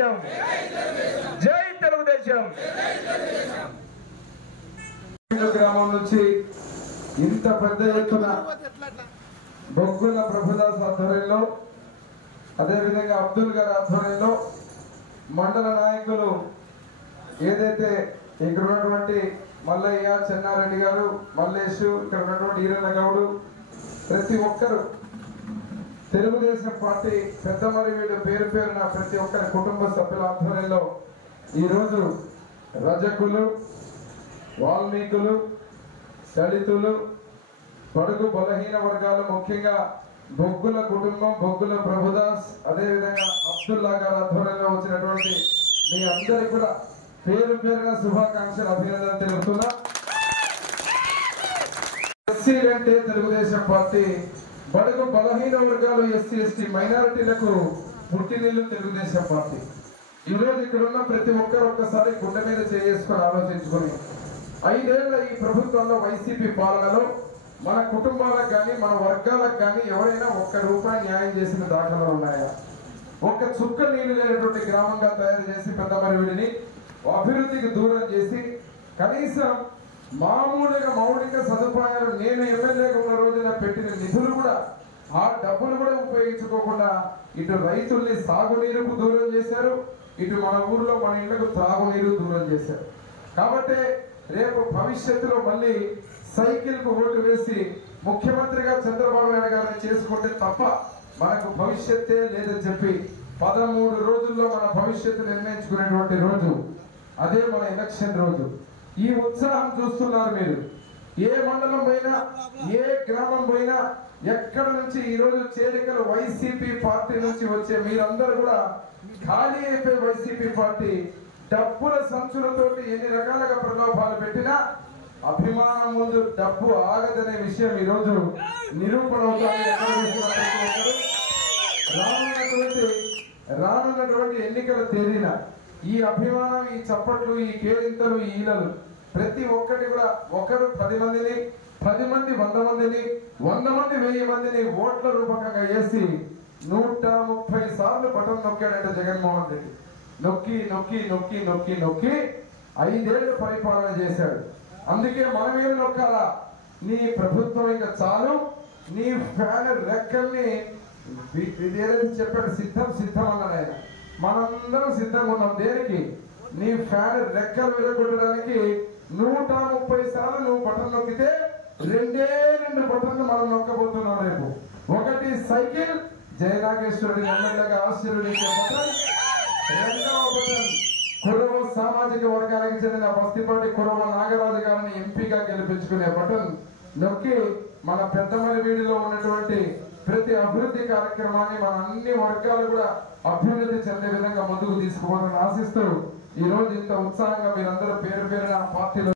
తెలుగుదేశం జై తెలుగుదేశం గ్రామం నుంచి ఇంత పెద్ద ఎత్తున బొగ్గుల ప్రభుదాస్ ఆధ్వర్యంలో అదేవిధంగా అబ్దుల్ గారి ఆధ్వర్యంలో మండల నాయకులు ఏదైతే ఇక్కడ ఉన్నటువంటి మల్లయ్య చెన్నారెడ్డి గారు మల్లేషు ఇక్కడ ఉన్నటువంటి ఈరన్న గౌడు ప్రతి ఒక్కరు తెలుగుదేశం పార్టీ పెద్దమరి వీడు పేరు పేరున ప్రతి ఒక్కరి కుటుంబ సభ్యుల ఆధ్వర్యంలో ఈరోజు రజకులు వాల్మీకులు దళితులు బడుగు బలహీన వర్గాలు ముఖ్యంగా బొగ్గుల కుటుంబం బొగ్గుల ప్రభుదాస్ అదేవిధంగా అబ్దుల్లా గారి ఆధ్వర్యంలో వచ్చినటువంటి మీ అందరికి కూడా పేరు పేరున శుభాకాంక్షలు అభినందన తెలుపుతున్నా. ఎస్సీ అంటే తెలుగుదేశం పార్టీ బడుగు బలహీన వర్గాలు ఎస్సీ ఎస్టీ మైనారిటీలకు పుట్టినిల్లు తెలుగుదేశం పార్టీ. ఈ రోజు ఇక్కడ ఉన్న ప్రతి ఒక్కరు ఒక్కసారి గుండె మీద చేసుకొని ఆలోచించుకొని 5 ఏళ్ల ఈ ప్రభుత్వంలో వైసీపీ పాలనలో మన కుటుంబాలకు కానీ మన వర్గాలకు కానీ ఎవరైనా ₹1 న్యాయం చేసిన దాఖలు ఉన్నాయా? ఒక్క చుక్క నీళ్లు లేనటువంటి గ్రామంగా తయారు చేసి పెద్దమరివిడిని అభివృద్ధికి దూరం చేసి కనీసం మామూలుగా మౌలిక సదుపాయాలు నేను ఎమ్మెల్యేగా ఉన్న రోజున పెట్టిన నిధులు కూడా ఆ డబ్బులు కూడా ఉపయోగించుకోకుండా ఇటు రైతుల్ని సాగునీరుకు దూరం చేశారు, ఇటు మన ఊర్లో మన ఇళ్లకు త్రాగునీరు దూరం చేశారు. కాబట్టి రేపు భవిష్యత్తులో మళ్ళీ సైకిల్ కు ఓటు వేసి ముఖ్యమంత్రిగా చంద్రబాబు నాయుడు గారిని చేసుకుంటే తప్ప మనకు భవిష్యత్తే లేదని చెప్పి 13 రోజుల్లో మన భవిష్యత్తు నిర్ణయించుకునేటువంటి రోజు అదే మన ఎలక్షన్ రోజు. ఈ ఉత్సాహం చూస్తున్నారు మీరు. ఏ మండలం పోయినా ఏ గ్రామం పోయినా ఎక్కడ నుంచి ఈ రోజు చేరికలు వైసీపీ పార్టీ నుంచి వచ్చే మీరందరూ కూడా ఖాళీ అయిపోయి వైసీపీ పార్టీ డబ్బుల సంచులతోటి ఎన్ని రకాలుగా ప్రలోభాలు పెట్టినా అభిమానం ముందు డబ్బు ఆగదనే విషయం ఈ రోజు నిరూపణ అవుతుంది. రానున్నటువంటి ఎన్నికల తేదీన ఈ అభిమానం ఈ చప్పట్లు ఈ కేరింతలు ఈ ఈలలు ప్రతి ఒక్కటి కూడా ఒకరు 10 మందిని 10 మంది 100 మందిని 100 మంది 1000 మందిని ఓట్ల రూపకంగా వేసి 130 సార్లు బటన్ నొక్కాడంటే జగన్మోహన్ రెడ్డి. నొక్కి నొక్కి నొక్కి నొక్కి నొక్కి 5 ఏళ్లు పరిపాలన చేశాడు. అందుకే మనమేమి నొక్కాలా? నీ ప్రభుత్వం ఇంకా చాలు, నీ ఫ్యాన్ రెక్కల్ని చెప్పాడు సిద్ధం సిద్ధం అన్నాడు ఆయన. మనందరం సిద్ధంగా ఉన్నాం దేనికి? నీ ఫ్యాన్ రెక్కలు విరగొట్టడానికి 130 సార్లు నువ్వు బటన్ నొక్కితే 2 బటన్లు మనం నొక్కబోతున్నాం రేపు. ఒకటి సైకిల్ జయనాగేశ్వరుడి ఎమ్మెల్యేగా ఆశీర్వదించే బటన్, రెండవ బటన్ కురవ సామాజిక వర్గానికి చెందిన బస్తిపాటి కురవ నాగరాజు గారిని ఎంపీగా గెలిపించుకునే బటన్ నొక్కి మన పెద్దమరివీడిలో ఉన్నటువంటి ప్రతి అభివృద్ధి కార్యక్రమాన్ని మన అన్ని వర్గాలు కూడా అభివృద్ధి చెందే విధంగా ముందుకు తీసుకుపోవాలని ఆశిస్తూ ఈ రోజు ఇంత ఉత్సాహంగా మీరందరూ పేరు పేరున పార్టీలో